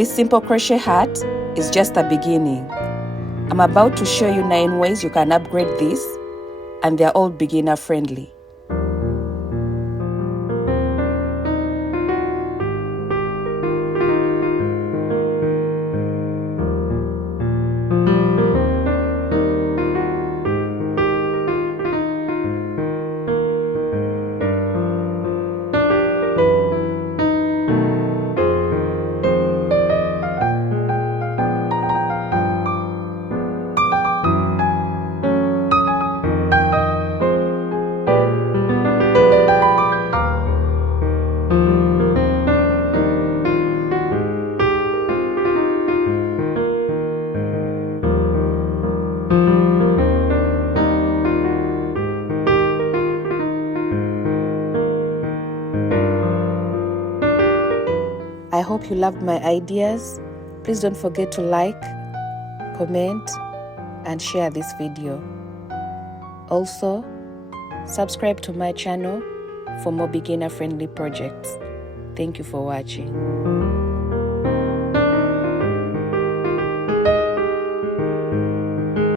This simple crochet hat is just the beginning. I'm about to show you 9 ways you can upgrade this, and they're all beginner friendly. I hope you loved my ideas. Please don't forget to like, comment, and share this video. Also, subscribe to my channel for more beginner-friendly projects. Thank you for watching.